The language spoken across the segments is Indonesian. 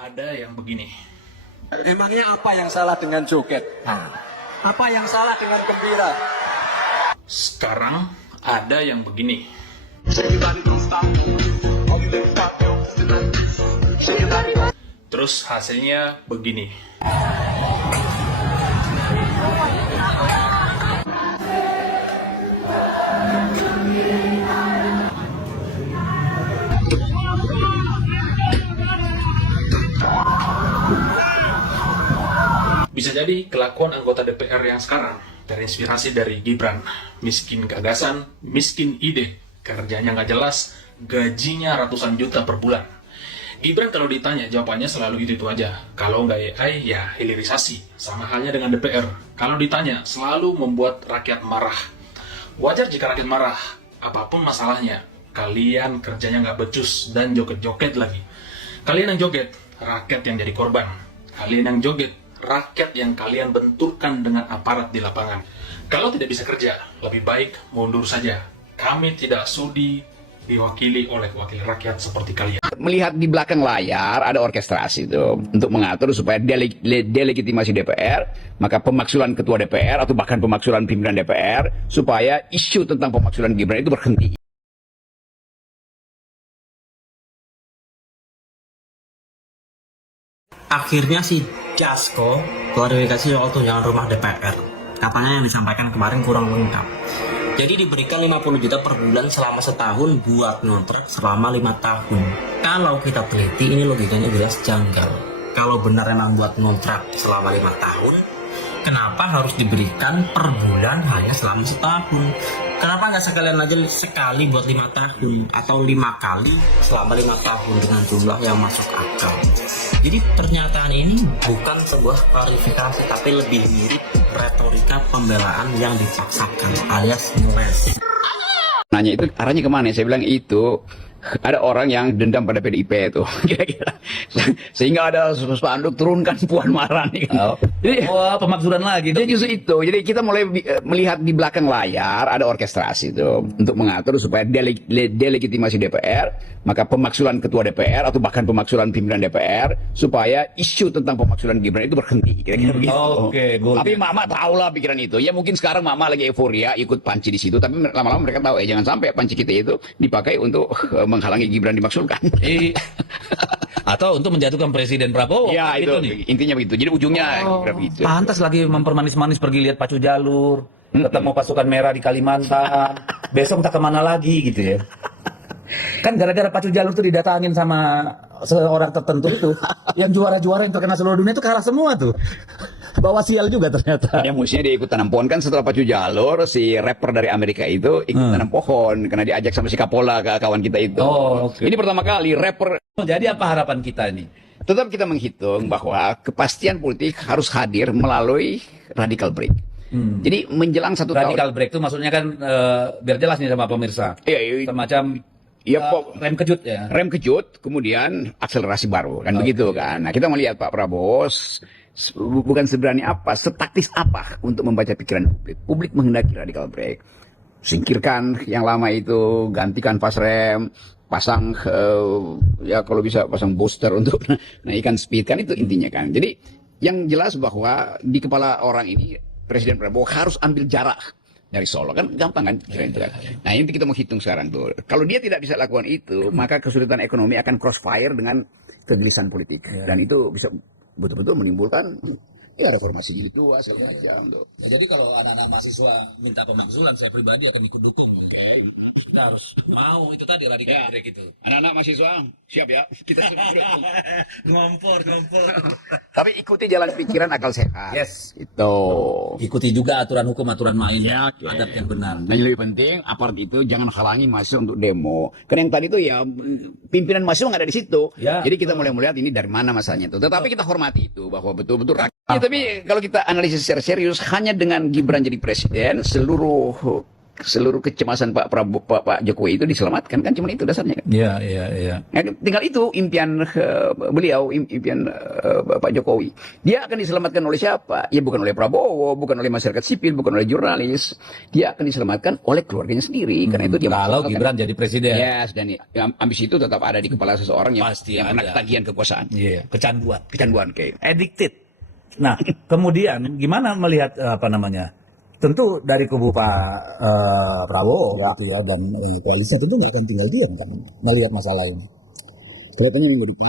Ada yang begini. Emangnya apa yang salah dengan joget? Apa yang salah dengan gembira? Sekarang ada yang begini. Terus hasilnya begini. Bisa jadi kelakuan anggota DPR yang sekarang terinspirasi dari Gibran. Miskin gagasan, miskin ide, kerjanya nggak jelas, gajinya ratusan juta per bulan. Gibran kalau ditanya jawabannya selalu itu aja. Kalau nggak AI ya hilirisasi. Sama halnya dengan DPR. Kalau ditanya selalu membuat rakyat marah. Wajar jika rakyat marah. Apapun masalahnya, kalian kerjanya nggak becus dan joget-joget lagi. Kalian yang joget, rakyat yang jadi korban. Kalian yang joget, rakyat yang kalian benturkan dengan aparat di lapangan. Kalau tidak bisa kerja, lebih baik mundur saja. Kami tidak sudi diwakili oleh wakil rakyat seperti kalian. Melihat di belakang layar ada orkestrasi itu untuk mengatur supaya delegitimasi DPR, maka pemaksulan ketua DPR atau bahkan pemaksulan pimpinan DPR supaya isu tentang pemaksulan Gibran itu berhenti. Akhirnya si Dasko klarifikasi soal tunjangan rumah DPR. Katanya yang disampaikan kemarin kurang lengkap. Jadi diberikan 50 juta per bulan selama setahun buat ngontrak selama 5 tahun. Kalau kita teliti ini logikanya jelas janggal. Kalau benar emang buat ngontrak selama 5 tahun, kenapa harus diberikan per bulan hanya selama setahun? Kenapa nggak sekalian aja sekali buat 5 tahun atau 5 kali selama 5 tahun dengan jumlah yang masuk akal? Jadi pernyataan ini bukan sebuah klarifikasi tapi lebih mirip retorika pembelaan yang dipaksakan alias ngeles. Nanya itu arahnya kemana? Saya bilang itu ada orang yang dendam pada PDIP itu kira-kira sehingga ada spanduk turunkan Puan Maharani kan. Jadi Wah, pemakzulan lagi. jadi justru itu. Jadi kita mulai melihat di belakang layar ada orkestrasi itu untuk mengatur supaya delegitimasi DPR, maka pemaksulan ketua DPR atau bahkan pemaksulan pimpinan DPR supaya isu tentang pemaksulan Gibran itu berhenti. Kira-kira begitu. Oke, goal. Tapi Mama tahu lah pikiran itu. Ya mungkin sekarang Mama lagi euforia ikut panci di situ, tapi lama-lama mereka tahu jangan sampai panci kita itu dipakai untuk menghalangi Gibran dimaksulkan. Atau untuk menjatuhkan Presiden Prabowo. Ya kan itu nih. intinya begitu. Jadi ujungnya kira-kira begitu. Pantas lagi mempermanis-manis pergi lihat pacu jalur, ketemu pasukan merah di Kalimantan. Besok entah kemana lagi gitu ya. Kan gara-gara pacu jalur tuh didatangin sama seorang tertentu itu, yang juara-juara yang terkenal seluruh dunia itu kalah semua tuh. Bawa sial juga ternyata. Dia mestinya dia ikut tanam pohon kan setelah pacu jalur si rapper dari Amerika itu ikut tanam pohon karena diajak sama si Kapola kawan kita itu. Oh, oke. Ini pertama kali rapper. Jadi apa harapan kita ini? Tetap kita menghitung bahwa kepastian politik harus hadir melalui radical break. Jadi menjelang 1 tahun. Radical break itu maksudnya kan biar jelas nih sama pemirsa. Iya, Semacam rem kejut ya. Rem kejut, kemudian akselerasi baru kan begitu kan. Nah kita melihat Pak Prabowo bukan seberani apa, setaktis apa untuk membaca pikiran publik. Publik menghendaki radical break. Singkirkan yang lama itu, gantikan pas rem, pasang ya kalau bisa pasang booster untuk naikkan speed kan itu intinya kan. Jadi yang jelas bahwa di kepala orang ini Presiden Prabowo harus ambil jarak dari Solo kan gampang kan itu kan. Nah ini kita mau hitung sekarang tuh. Kalau dia tidak bisa lakukan itu, maka kesulitan ekonomi akan crossfire dengan kegelisahan politik dan itu bisa betul-betul menimbulkan ya reformasi jilid 2 segala macam tuh. Jadi kalau anak-anak mahasiswa minta pemakzulan, saya pribadi akan ikut dukung. Kita harus mau itu tadi radical break itu. Anak-anak mahasiswa siap ya kita semua. Ngompor. Tapi ikuti jalan pikiran akal sehat. Yes. Itu. Ikuti juga aturan hukum, aturan main, Ya, oke. adat yang benar. Nah yang lebih penting aparat itu jangan halangi mahasiswa untuk demo. Karena yang tadi itu ya pimpinan mahasiswa nggak ada di situ. Ya. Jadi kita mulai melihat ini dari mana masalahnya itu. Tetapi kita hormati itu bahwa betul-betul rakyat. Ya, tapi kalau kita analisis secara serius hanya dengan Gibran jadi presiden seluruh seluruh kecemasan Pak Prabowo, Pak Jokowi itu diselamatkan kan, cuma itu dasarnya kan. Iya, iya, iya. Nah, tinggal itu impian beliau, impian Pak Jokowi. Dia akan diselamatkan oleh siapa? Ya bukan oleh Prabowo, bukan oleh masyarakat sipil, bukan oleh jurnalis. Dia akan diselamatkan oleh keluarganya sendiri. Karena itu dia Kalau maksimalkan. Gibran jadi presiden. Yes, dan ambisi itu tetap ada di kepala seseorang yang Pasti pernah ada. ketagihan kekuasaan. Iya, kecanduan. Kecanduan kayak. Addicted. Nah, kemudian gimana melihat apa namanya? Tentu dari kubu Pak Prabowo gitu ya, dan koalisi tentu nggak akan tinggal diam kan melihat masalah ini. Kelihatannya minggu depan.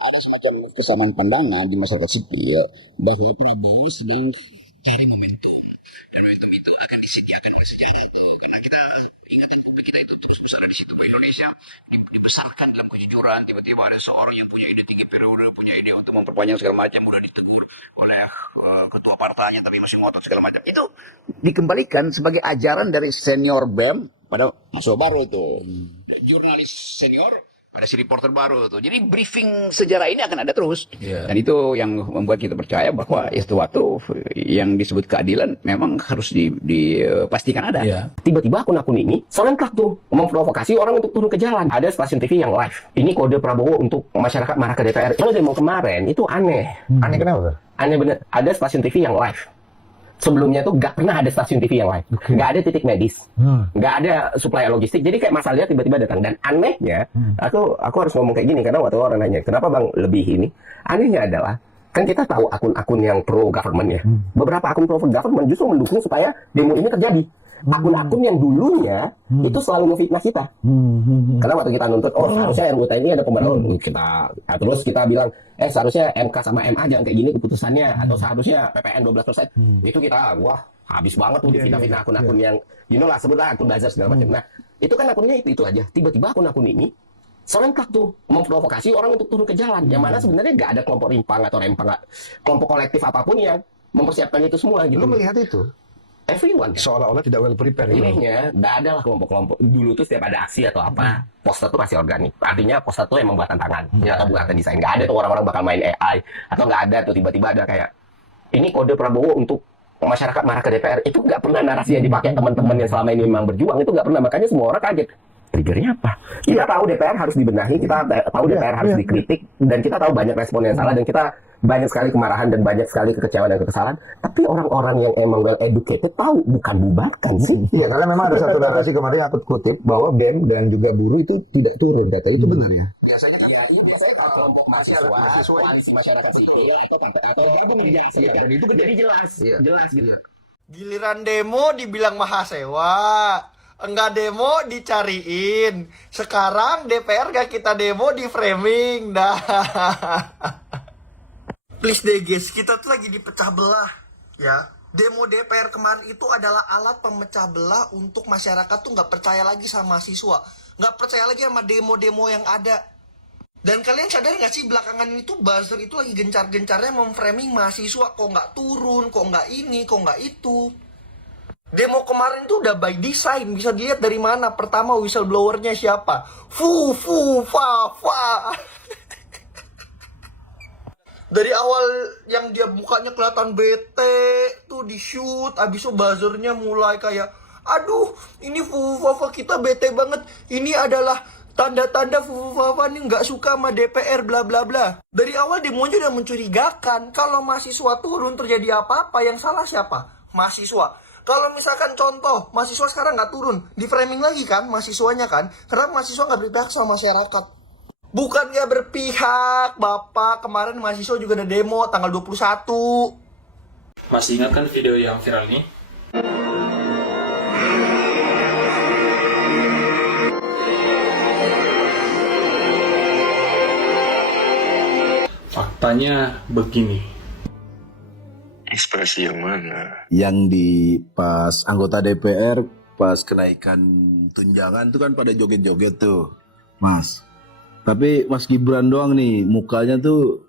Ada semacam kesamaan pandangan di masyarakat sipil bahwa Prabowo sedang cari momentum, dan momentum itu akan disediakan oleh sejarah, karena kita ingatan publik kita itu terus besar di situ. Indonesia dibesarkan dalam kejujuran, tiba-tiba ada seorang yang punya ide 3 periode, punya ide untuk memperpanjang segala macam, mudah ditegur oleh ketua partainya tapi masih ngotot segala macam. Itu dikembalikan sebagai ajaran dari senior BEM pada mahasiswa baru tuh, jurnalis senior, ada si reporter baru tuh. Jadi briefing sejarah ini akan ada terus. Iya. Dan itu yang membuat kita percaya bahwa sesuatu yang disebut keadilan memang harus dipastikan ada. Iya. Tiba-tiba akun-akun ini serentak tuh memprovokasi orang untuk turun ke jalan. Ada stasiun TV yang live. Ini kode Prabowo untuk masyarakat marah ke DPR. Kalau demo kemarin itu aneh. Aneh kenapa? Aneh bener. Ada stasiun TV yang live. Sebelumnya tuh nggak pernah ada stasiun TV yang live. Nggak ada titik medis. Nggak ada suplai logistik. Jadi kayak masalahnya tiba-tiba datang. Dan anehnya, aku harus ngomong kayak gini karena waktu orang nanya, kenapa bang lebih ini? Anehnya adalah, kan kita tahu akun-akun yang pro government ya. Beberapa akun pro government justru mendukung supaya demo ini terjadi. Akun-akun yang dulunya itu selalu memfitnah kita. Karena waktu kita nuntut, seharusnya RUU ini ada pembenaran. Terus kita bilang, seharusnya MK sama MA jangan kayak gini keputusannya, atau seharusnya PPN 12%. Itu kita, wah habis banget tuh difitnah akun-akun yang, lah sebutlah akun buzzer segala macam. Nah, itu kan akunnya itu aja. Tiba-tiba akun-akun ini serentak tuh memprovokasi orang untuk turun ke jalan. Yang mana sebenarnya nggak ada kelompok rimpang atau rempang, kelompok kolektif apapun yang mempersiapkan itu semua gitu. Lu melihat itu? Everyone. Seolah-olah tidak well prepared. Ininya, nggak ada lah kelompok-kelompok. Dulu tuh setiap ada aksi atau apa, poster tuh masih organik. Artinya poster tuh emang buatan tangan, atau buatan desain. Nggak ada tuh orang-orang bakal main AI. Atau nggak ada tuh tiba-tiba ada kayak, ini kode Prabowo untuk masyarakat marah ke DPR. Itu nggak pernah narasi yang dipakai teman-teman yang selama ini memang berjuang. Itu nggak pernah. Makanya semua orang kaget. Triggernya apa? Kita tahu DPR harus dibenahi, kita tahu DPR harus dikritik, dan kita tahu banyak respon yang salah, dan kita banyak sekali kemarahan dan banyak sekali kekecewaan dan kekesalan. Tapi orang-orang yang emang well educated tahu, bukan bubarkan sih. Iya, karena memang ada satu narasi kemarin aku kutip bahwa BEM dan juga buruh itu tidak turun data. Itu benar ya? Biasanya kan biasanya kalau kelompok mahasiswa, koalisi masyarakat sipil atau gabung menjadi aksi, dan itu jadi jelas gitu. Giliran demo dibilang mahasewa, enggak demo dicariin. Sekarang DPR gak kita demo di framing dah. Please deh guys, kita tuh lagi dipecah belah ya. Demo DPR kemarin itu adalah alat pemecah belah untuk masyarakat tuh nggak percaya lagi sama mahasiswa, nggak percaya lagi sama demo-demo yang ada. Dan kalian sadar nggak sih belakangan ini tuh buzzer itu lagi gencar-gencarnya memframing mahasiswa, kok nggak turun, kok nggak ini, kok nggak itu. Demo kemarin tuh udah by design, bisa dilihat dari mana. Pertama whistleblowernya siapa? Fa. Dari awal yang dia mukanya kelihatan bete tuh di shoot, abis itu buzzernya mulai kayak, aduh ini Fufafa kita bete banget, ini adalah tanda-tanda Fufafa nih nggak suka sama DPR bla bla bla. Dari awal demonya udah mencurigakan. Kalau mahasiswa turun terjadi apa-apa, yang salah siapa? Mahasiswa. Kalau misalkan contoh mahasiswa sekarang nggak turun, di framing lagi kan mahasiswanya kan, karena mahasiswa nggak berpihak sama masyarakat. Bukan nggak berpihak, Bapak. Kemarin mahasiswa juga ada demo tanggal 21. Masih ingat kan video yang viral ini? Faktanya begini. Ekspresi yang mana? Yang di pas anggota DPR pas kenaikan tunjangan tuh kan pada joget-joget tuh, Mas. Tapi Mas Gibran doang nih mukanya tuh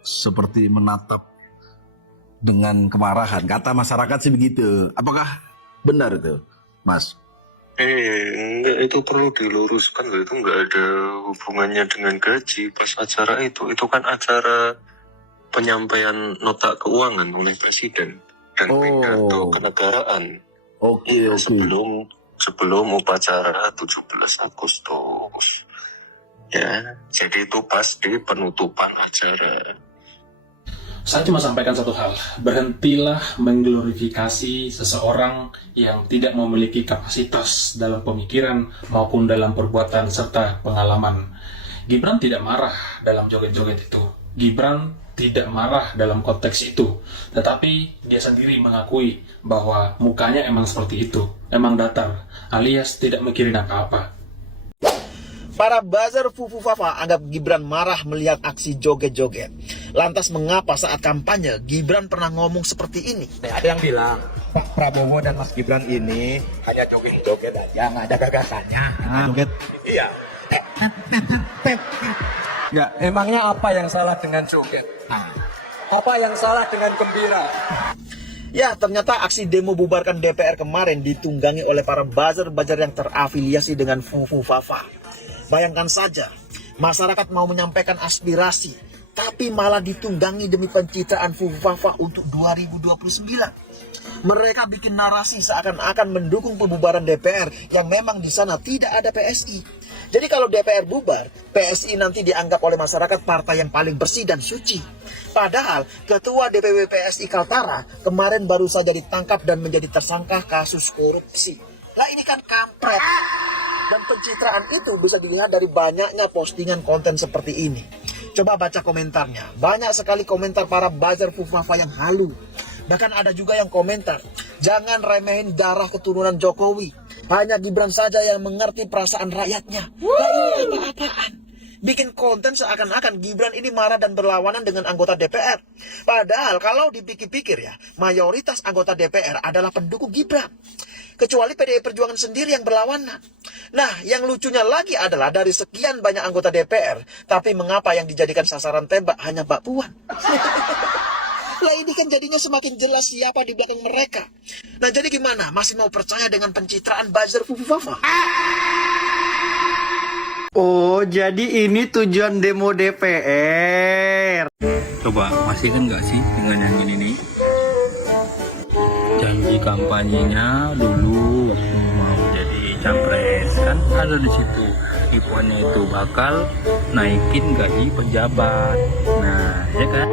seperti menatap dengan kemarahan. Kata masyarakat sih begitu. Apakah benar itu, Mas? Enggak, itu perlu diluruskan loh. Itu enggak ada hubungannya dengan gaji pas acara itu. Itu kan acara penyampaian nota keuangan oleh presiden dan pidato kenegaraan. Oke. Sebelum upacara 17 Agustus. Ya, jadi itu pas di penutupan acara. Saya cuma sampaikan satu hal, berhentilah mengglorifikasi seseorang yang tidak memiliki kapasitas dalam pemikiran maupun dalam perbuatan serta pengalaman. Gibran tidak marah dalam joget-joget itu. Gibran tidak marah dalam konteks itu. Tetapi dia sendiri mengakui bahwa mukanya emang seperti itu. Emang datar, alias tidak mikirin apa-apa. Para buzzer Fufu Fafa anggap Gibran marah melihat aksi joget-joget. Lantas mengapa saat kampanye Gibran pernah ngomong seperti ini? Ada yang bilang Pak Prabowo dan Mas Gibran ini hanya joget-joget aja, nggak ada gagasannya. Joget. Iya. Ya, emangnya apa yang salah dengan joget? Apa yang salah dengan gembira? Ya, ternyata aksi demo bubarkan DPR kemarin ditunggangi oleh para buzzer-buzzer yang terafiliasi dengan Fufu Fafa. Bayangkan saja, masyarakat mau menyampaikan aspirasi, tapi malah ditunggangi demi pencitraan Fufu Fafa untuk 2029. Mereka bikin narasi seakan-akan mendukung pembubaran DPR yang memang di sana tidak ada PSI. Jadi kalau DPR bubar, PSI nanti dianggap oleh masyarakat partai yang paling bersih dan suci. Padahal Ketua DPW PSI Kaltara kemarin baru saja ditangkap dan menjadi tersangka kasus korupsi. Lah ini kan kampret. Dan pencitraan itu bisa dilihat dari banyaknya postingan konten seperti ini. Coba baca komentarnya. Banyak sekali komentar para buzzer Fufu Fafa yang halu. Bahkan ada juga yang komentar, jangan remehin darah keturunan Jokowi. Hanya Gibran saja yang mengerti perasaan rakyatnya. Nah ini apa-apaan? Bikin konten seakan-akan Gibran ini marah dan berlawanan dengan anggota DPR. Padahal kalau dipikir-pikir ya, mayoritas anggota DPR adalah pendukung Gibran. Kecuali PDI Perjuangan sendiri yang berlawanan. Nah, yang lucunya lagi adalah dari sekian banyak anggota DPR, tapi mengapa yang dijadikan sasaran tembak hanya Mbak Puan? Lah ini kan jadinya semakin jelas siapa di belakang mereka. Nah jadi gimana? Masih mau percaya dengan pencitraan buzzer Fufu Fafa? Oh, jadi ini tujuan demo DPR. Coba pastikan nggak sih dengan yang ini nih? Janji kampanyenya dulu mau jadi capres kan ada di situ. Tipuannya itu bakal naikin gaji pejabat. Nah, ya kan?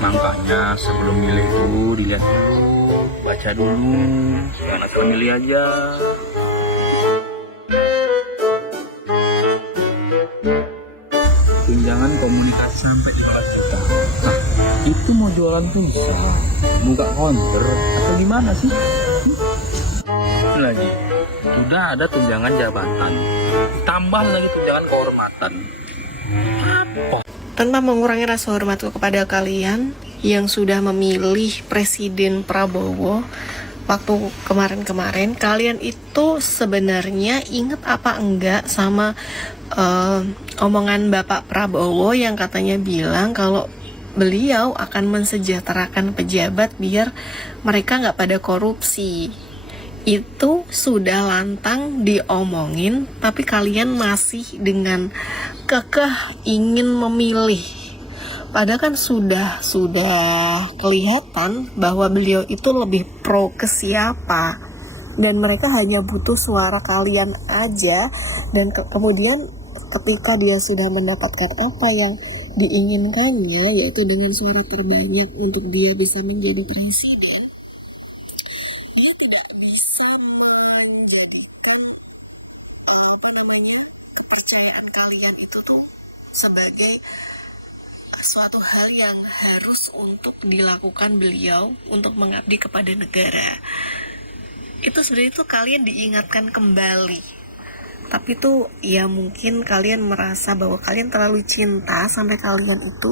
Makanya sebelum milih itu dilihat dulu, baca dulu, jangan asal milih aja. Tunjangan komunikasi sampai 15 juta. Nah, itu mau jualan pulsa, buka counter atau gimana sih? Lagi, sudah ada tunjangan jabatan, tambah lagi tunjangan kehormatan. Apa? Tanpa mengurangi rasa hormatku kepada kalian yang sudah memilih Presiden Prabowo waktu kemarin-kemarin, kalian itu sebenarnya ingat apa enggak sama omongan Bapak Prabowo yang katanya bilang kalau beliau akan mensejahterakan pejabat biar mereka nggak pada korupsi. Itu sudah lantang diomongin, tapi kalian masih dengan kekeh ingin memilih. Padahal kan sudah kelihatan bahwa beliau itu lebih pro ke siapa, dan mereka hanya butuh suara kalian aja. Dan kemudian ketika dia sudah mendapatkan apa yang diinginkannya, yaitu dengan suara terbanyak untuk dia bisa menjadi presiden, dia tidak bisa menjadikan kepercayaan kalian itu tuh sebagai suatu hal yang harus untuk dilakukan beliau untuk mengabdi kepada negara. Itu sebenarnya itu kalian diingatkan kembali. Tapi tuh ya mungkin kalian merasa bahwa kalian terlalu cinta sampai kalian itu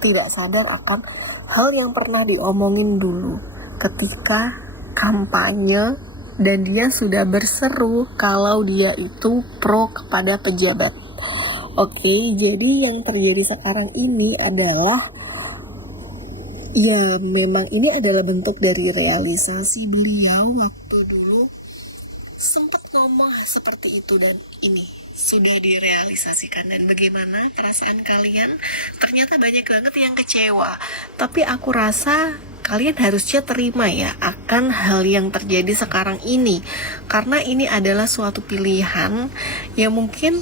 tidak sadar akan hal yang pernah diomongin dulu ketika kampanye, dan dia sudah berseru kalau dia itu pro kepada pejabat. Oke, jadi yang terjadi sekarang ini adalah Ya, memang ini adalah bentuk dari realisasi beliau waktu dulu sempat ngomong seperti itu, dan ini sudah direalisasikan. Dan bagaimana perasaan kalian? Ternyata banyak banget yang kecewa, tapi aku rasa kalian harusnya terima ya akan hal yang terjadi sekarang ini, karena ini adalah suatu pilihan yang mungkin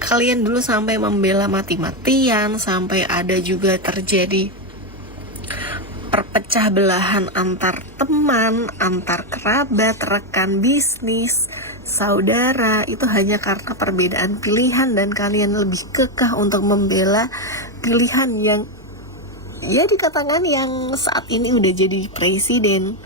kalian dulu sampai membela mati-matian, sampai ada juga terjadi perpecah belahan antar teman, antar kerabat, rekan bisnis, saudara, itu hanya karena perbedaan pilihan, dan kalian lebih kekeh untuk membela pilihan yang ya dikatakan yang saat ini udah jadi presiden.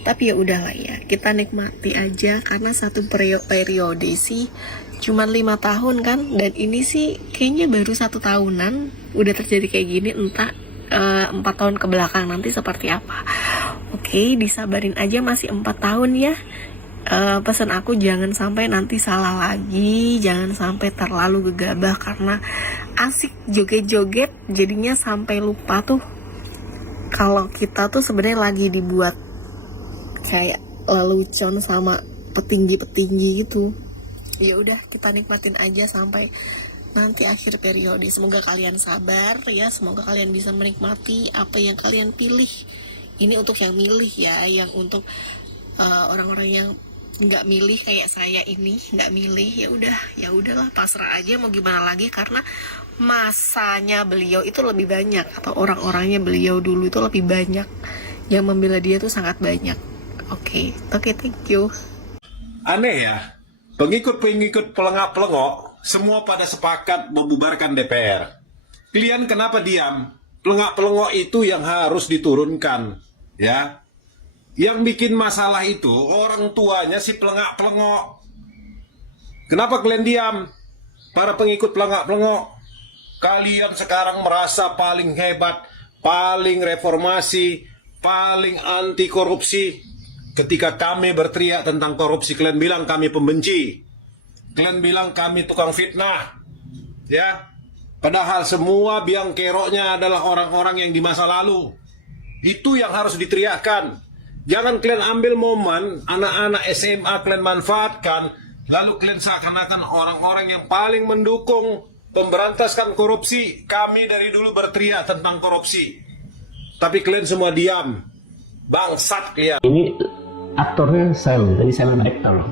Tapi ya udahlah ya, kita nikmati aja, karena satu periode sih cuman 5 tahun kan, dan ini sih kayaknya baru 1 tahunan udah terjadi kayak gini, entah 4 tahun ke belakang nanti seperti apa. Oke, disabarin aja, masih 4 tahun ya. Pesan aku jangan sampai nanti salah lagi, jangan sampai terlalu gegabah karena asik joget-joget, jadinya sampai lupa tuh kalau kita tuh sebenarnya lagi dibuat kayak lelucon sama petinggi-petinggi gitu. Ya udah, kita nikmatin aja sampai nanti akhir periode. Semoga kalian sabar ya, semoga kalian bisa menikmati apa yang kalian pilih. Ini untuk yang milih ya, yang untuk orang-orang yang nggak milih kayak saya ini nggak milih, ya udahlah, pasrah aja mau gimana lagi, karena masanya beliau itu lebih banyak, atau orang-orangnya beliau dulu itu lebih banyak, yang membela dia tuh sangat banyak. Oke, thank you. Aneh ya, pengikut-pengikut pelengak-pelengok semua pada sepakat membubarkan DPR. Kalian kenapa diam? Pelengak-pelengok itu yang harus diturunkan, ya. Yang bikin masalah itu orang tuanya si pelengak-pelengok. Kenapa kalian diam? Para pengikut pelengak-pelengok, kalian sekarang merasa paling hebat, paling reformasi, paling anti korupsi. Ketika kami berteriak tentang korupsi, kalian bilang kami pembenci. Kalian bilang kami tukang fitnah, ya. Padahal semua biang keroknya adalah orang-orang yang di masa lalu. Itu yang harus diteriakkan. Jangan kalian ambil momen anak-anak SMA kalian manfaatkan, lalu kalian seakan-akan orang-orang yang paling mendukung pemberantasan korupsi. Kami dari dulu berteriak tentang korupsi, tapi kalian semua diam. Bangsat kalian. Ini aktornya silent, jadi silent actor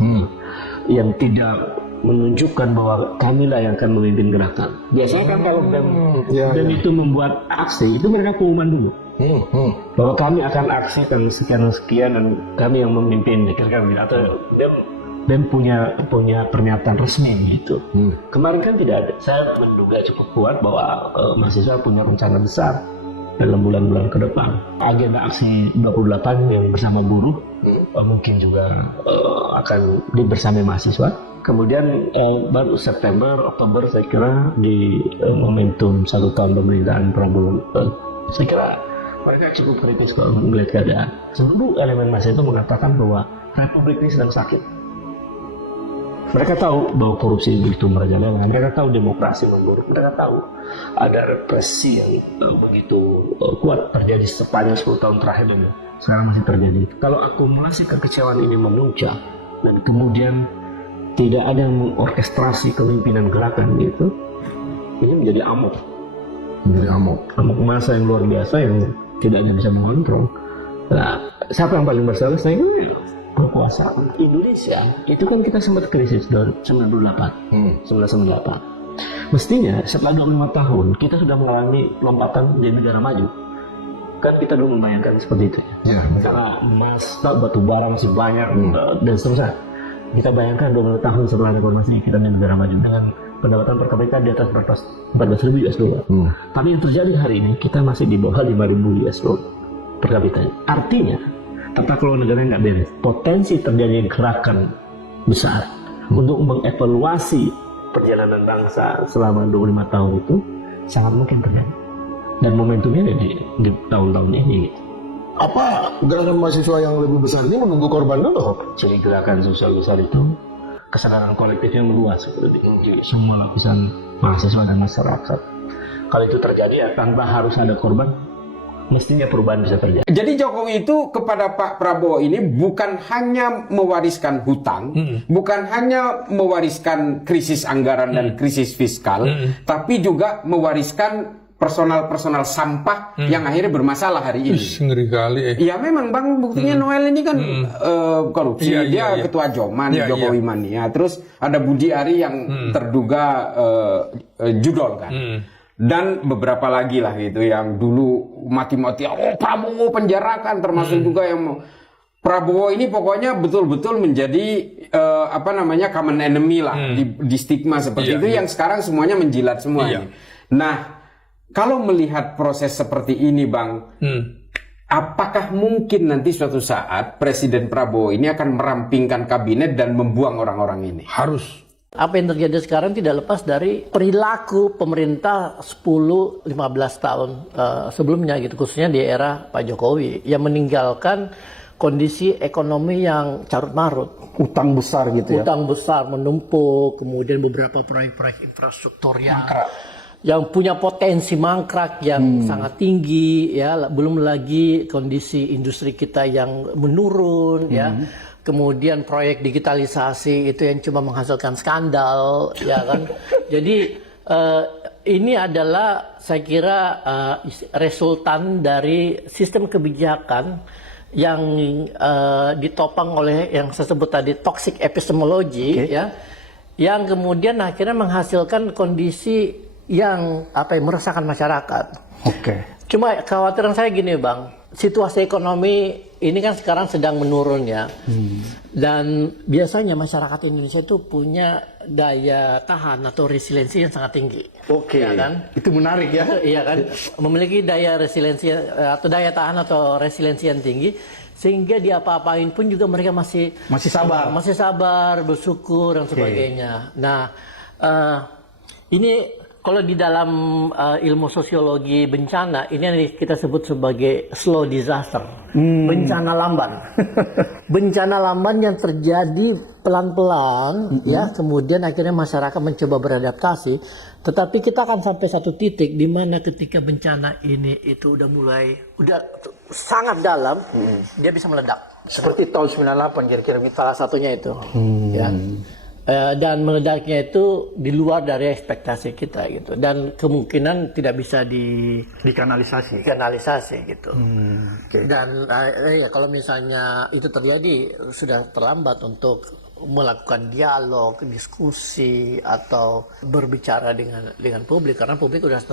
yang tidak menunjukkan bahwa kamilah yang akan memimpin gerakan. Biasanya kan kalau BEM itu membuat aksi, itu mereka pengumuman dulu bahwa kami akan aksi dan sekian dan kami yang memimpin, kira-kira gitu. Atau BEM punya pernyataan resmi gitu. Kemarin kan tidak ada. Saya menduga cukup kuat bahwa mahasiswa punya rencana besar dalam bulan-bulan ke depan. Agenda aksi 28 yang bersama buruh mungkin juga akan bersama mahasiswa. Kemudian baru September, Oktober saya kira di momentum 1 tahun pemerintahan Prabowo, saya kira mereka cukup kritis kalau melihat keadaan. Seluruh elemen massa itu mengatakan bahwa Republik ini sedang sakit. Mereka tahu bahwa korupsi itu merajalela, mereka tahu demokrasi memburuk, mereka tahu ada represi yang begitu kuat terjadi sepanjang 10 tahun terakhir dan sekarang masih terjadi. Kalau akumulasi kekecewaan ini memuncak dan kemudian tidak ada yang mengorkestrasi kepemimpinan gerakan gitu, ini menjadi amok massa yang luar biasa yang tidak ada yang bisa mengontrol. Nah, siapa yang paling bersalah? Saya kira kekuasaan. Indonesia itu kan kita sempat krisis tahun 1998. Mestinya setelah 25 tahun kita sudah mengalami lompatan di negara maju. Kan kita dulu membayangkan seperti itu ya. Karena emas, batu bara masih banyak dan seterusnya. Kita bayangkan 20 tahun setelah reformasi kita di negara maju dengan pendapatan per kapita di atas 14.000 US dollar. Tapi yang terjadi hari ini kita masih di bawah 5.000 US dollar per kapita. Artinya tata kelola negara nggak beres. Potensi terjadi gerakan besar untuk mengevaluasi perjalanan bangsa selama 25 tahun itu sangat mungkin terjadi. Dan momentumnya ada di tahun-tahun ini. Apa gerakan mahasiswa yang lebih besar ini menunggu korban dulu? Jadi gerakan sosial besar itu kesadaran kolektifnya meluas di semua lapisan mahasiswa dan masyarakat. Kalau itu terjadi ya tanpa harus ada korban, mestinya perubahan bisa terjadi. Jadi Jokowi itu kepada Pak Prabowo ini bukan hanya mewariskan hutang, bukan hanya mewariskan krisis anggaran dan krisis fiskal, tapi juga mewariskan personal sampah yang akhirnya bermasalah hari ini. Ngeri kali. Ya memang Bang, buktinya Noel ini kan korupsi, dia ketua Joman, Jokowi Mania. Terus ada Budi Ari yang terduga judol kan. Dan beberapa lagi lah gitu yang dulu mati-mati, Prabowo penjarakan, termasuk juga yang Prabowo ini pokoknya betul-betul menjadi common enemy lah di stigma seperti itu yang sekarang semuanya menjilat semuanya. Nah, kalau melihat proses seperti ini Bang, apakah mungkin nanti suatu saat Presiden Prabowo ini akan merampingkan kabinet dan membuang orang-orang ini? Harus. Apa yang terjadi sekarang tidak lepas dari perilaku pemerintah 10-15 tahun sebelumnya gitu, khususnya di era Pak Jokowi yang meninggalkan kondisi ekonomi yang carut marut. Utang besar gitu ya? Utang besar menumpuk, kemudian beberapa proyek-proyek infrastruktur yang punya potensi mangkrak yang sangat tinggi, ya, belum lagi kondisi industri kita yang menurun, ya. Kemudian proyek digitalisasi itu yang cuma menghasilkan skandal, ya kan. Jadi ini adalah saya kira resultan dari sistem kebijakan yang ditopang oleh yang saya sebut tadi toxic epistemology, ya, yang kemudian akhirnya menghasilkan kondisi yang meresahkan masyarakat. Cuma kekhawatiran saya gini Bang, situasi ekonomi ini kan sekarang sedang menurun ya, dan biasanya masyarakat Indonesia itu punya daya tahan atau resiliensi yang sangat tinggi. Ya kan? Itu menarik ya. Iya kan, memiliki daya resiliensi atau daya tahan atau resiliensi yang tinggi, sehingga dia apa-apain pun juga mereka masih sabar, bersyukur dan sebagainya. Nah, ini kalau di dalam ilmu sosiologi bencana, ini yang kita sebut sebagai slow disaster, bencana lamban. Bencana lamban yang terjadi pelan-pelan, ya, kemudian akhirnya masyarakat mencoba beradaptasi, tetapi kita akan sampai satu titik di mana ketika bencana ini itu udah sangat dalam, dia bisa meledak. Seperti tahun 98 kira-kira salah satunya itu, ya. Dan meledaknya itu di luar dari ekspektasi kita gitu, dan kemungkinan tidak bisa dikanalisasi gitu. Dan ya kalau misalnya itu terjadi sudah terlambat untuk melakukan dialog, diskusi atau berbicara dengan publik, karena publik sudah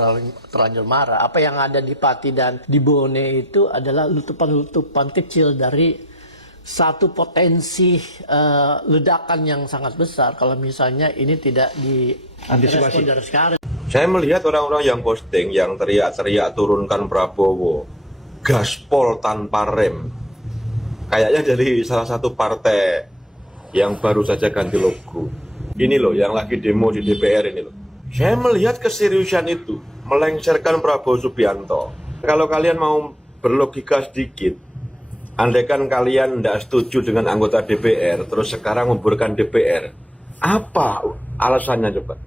terlanjur marah. Apa yang ada di Pati dan di Bone itu adalah letupan-letupan kecil dari satu potensi ledakan yang sangat besar kalau misalnya ini tidak diantisipasi dari sekarang. Saya melihat orang-orang yang posting, yang teriak-teriak turunkan Prabowo, gaspol tanpa rem, kayaknya dari salah satu partai yang baru saja ganti logo. Ini loh yang lagi demo di DPR ini loh. Saya melihat keseriusan itu melengsarkan Prabowo Subianto. Kalau kalian mau berlogika sedikit, andaikan kalian tidak setuju dengan anggota DPR, terus sekarang membubarkan DPR, apa alasannya coba?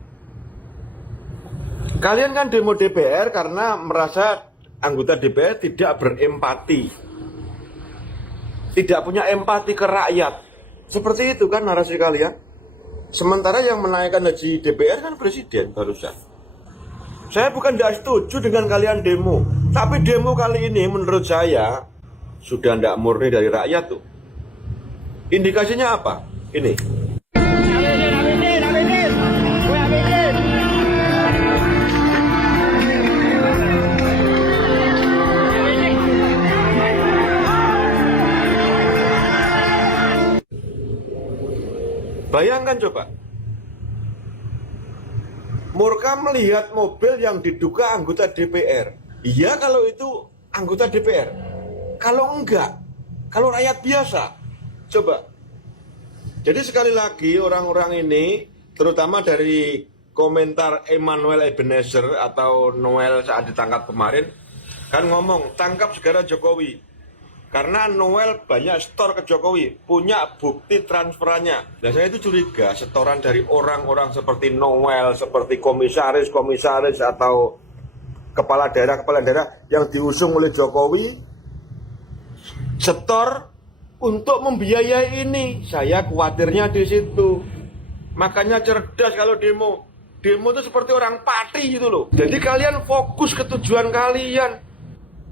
Kalian kan demo DPR karena merasa anggota DPR tidak berempati, tidak punya empati ke rakyat. Seperti itu kan narasi kalian. Sementara yang menaikkan haji DPR kan presiden barusan. Saya bukan tidak setuju dengan kalian demo, tapi demo kali ini menurut saya sudah tidak murni dari rakyat tuh. Indikasinya apa? Ini. Bayangkan coba. Murka melihat mobil yang diduga anggota DPR. Iya kalau itu anggota DPR. Kalau enggak, kalau rakyat biasa, coba. Jadi sekali lagi orang-orang ini, terutama dari komentar Emmanuel Ebenezer atau Noel saat ditangkap kemarin, kan ngomong, tangkap segera Jokowi. Karena Noel banyak setor ke Jokowi, punya bukti transferannya. Dan saya itu curiga, setoran dari orang-orang seperti Noel, seperti komisaris-komisaris atau kepala daerah yang diusung oleh Jokowi setor untuk membiayai ini. Saya khawatirnya di situ. Makanya cerdas kalau demo. Demo itu seperti orang pati gitu loh. Jadi kalian fokus ke tujuan kalian.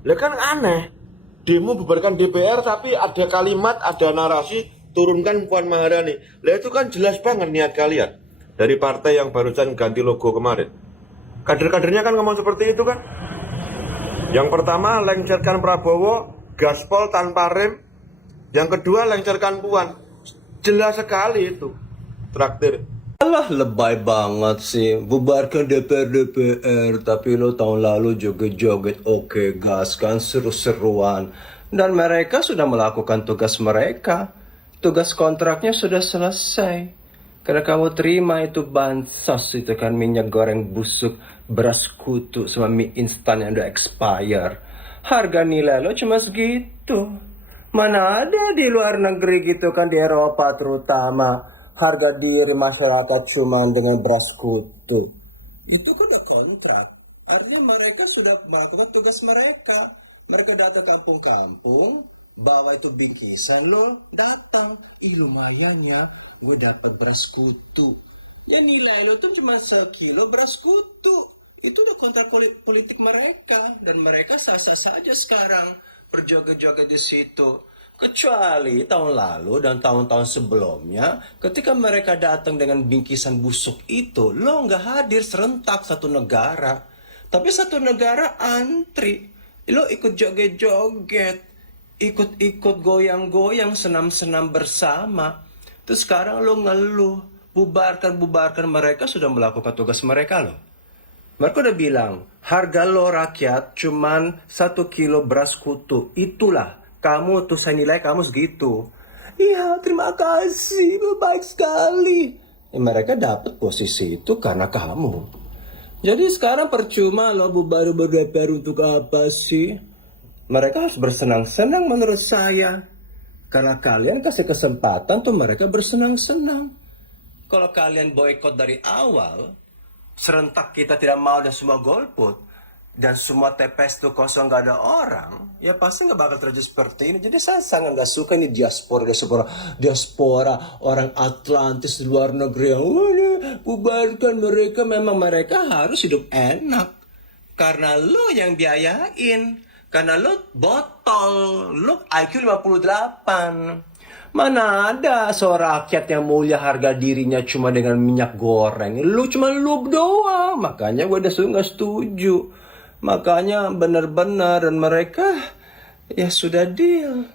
Lah kan aneh. Demo bubarkan DPR tapi ada kalimat, ada narasi turunkan Puan Maharani. Lah itu kan jelas banget niat kalian. Dari partai yang barusan ganti logo kemarin. Kader-kadernya kan ngomong seperti itu kan. Yang pertama lengserkan Prabowo, gaspol tanpa rem. Yang kedua lengserkan Puan. Jelas sekali itu. Traktir. Alah lebay banget sih. Bubarkan DPR, tapi lo tahun lalu joget-joget oke gas kan seru-seruan. Dan mereka sudah melakukan tugas mereka. Tugas kontraknya sudah selesai. Karena kamu terima itu bansos itu kan minyak goreng busuk, beras kutu sama mie instan yang udah expire. Harga nilai lo cuma segitu. Mana ada di luar negeri gitu kan, di Eropa terutama. Harga diri masyarakat cuma dengan beras kutu. Itu kan udah kontrak. Artinya mereka sudah melakukan tugas mereka. Mereka datang kampung-kampung, bawa itu bingkisan lo, datang. Lumayan ya, gue dapat beras kutu. Ya nilai lo tuh cuma sekilo beras kutu. Itu udah kontrak politik mereka. Dan mereka sah-sah saja sekarang berjoget-joget di situ. Kecuali tahun lalu dan tahun-tahun sebelumnya, ketika mereka datang dengan bingkisan busuk itu, lo nggak hadir serentak satu negara. Tapi satu negara antri. Lo ikut joget-joget, ikut-ikut goyang-goyang, senam-senam bersama. Terus sekarang lo ngeluh, bubarkan mereka sudah melakukan tugas mereka lo. Mereka udah bilang, harga lo rakyat cuman 1 kilo beras kutu, itulah. Kamu tuh saya nilai kamu segitu. Iya, terima kasih, baik sekali. Mereka dapat posisi itu karena kamu. Jadi sekarang percuma lo bubar DPR untuk apa sih? Mereka harus bersenang-senang menurut saya. Karena kalian kasih kesempatan tuh mereka bersenang-senang. Kalau kalian boykot dari awal, serentak kita tidak mau dan semua golput. Dan semua TPS itu kosong, gak ada orang, ya pasti gak bakal terjadi seperti ini. Jadi saya sangat gak suka ini diaspora orang Atlantis di luar negeri yang bubarkan mereka. Memang mereka harus hidup enak karena lo yang biayain, karena lo botol, lo IQ 58. Mana ada seorang rakyat yang mulia harga dirinya cuma dengan minyak goreng. Lo cuma lub doang. Makanya gue udah gak setuju. Makanya benar-benar dan mereka ya sudah deal.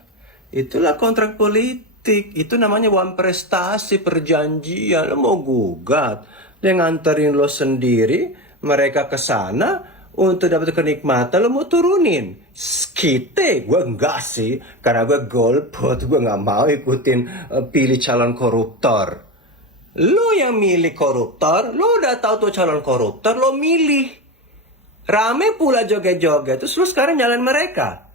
Itulah kontrak politik. Itu namanya one prestasi, perjanjian. Lo mau gugat, dia nganterin lo sendiri, mereka ke sana untuk dapat kenikmatan, lo mau turunin. Skite, gue enggak sih, karena gue golput, gue nggak mau ikutin pilih calon koruptor. Lo yang milih koruptor, lo udah tahu tuh calon koruptor, lo milih. Rame pula joget-joget, terus lu sekarang nyalain mereka.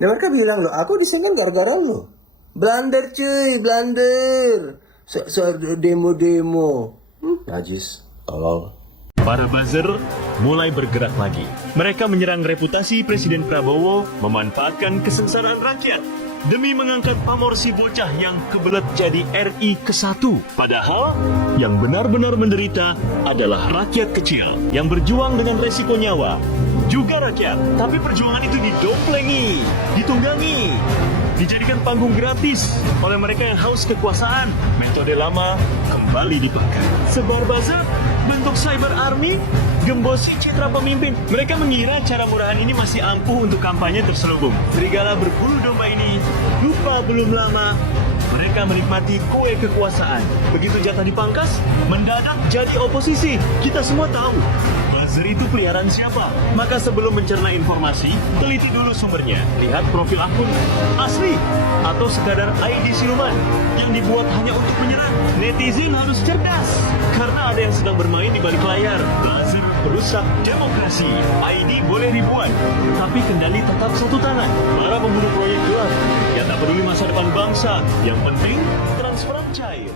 Dan mereka bilang, lo, aku disini kan gara-gara lo. Blunder cuy, blunder. Soal demo-demo. Najis, tolol. Para buzzer mulai bergerak lagi. Mereka menyerang reputasi Presiden Prabowo, memanfaatkan kesengsaraan rakyat demi mengangkat pamor si bocah yang kebelet jadi RI ke-1. Padahal yang benar-benar menderita adalah rakyat kecil yang berjuang dengan resiko nyawa. Juga rakyat, tapi perjuangan itu didomplengi, ditunggangi, dijadikan panggung gratis oleh mereka yang haus kekuasaan. Metode lama kembali dipakai. Sebar buzzer, bentuk cyber army, gembosi citra pemimpin. Mereka mengira cara murahan ini masih ampuh untuk kampanye terselubung. Serigala berbulu domba ini lupa belum lama mereka menikmati kue kekuasaan. Begitu jatah dipangkas, mendadak jadi oposisi. Kita semua tahu buzzer itu peliharaan siapa. Maka sebelum mencerna informasi, teliti dulu sumbernya. Lihat profil akun asli atau sekadar ID siluman yang dibuat hanya untuk menyerang. Netizen harus cerdas karena ada yang sedang bermain di balik layar. Buzzer perusak demokrasi. ID boleh dibuat, tapi kendali tetap satu tangan. Para pembunuh proyek gelap yang tak peduli masa depan bangsa. Yang penting transparan cair.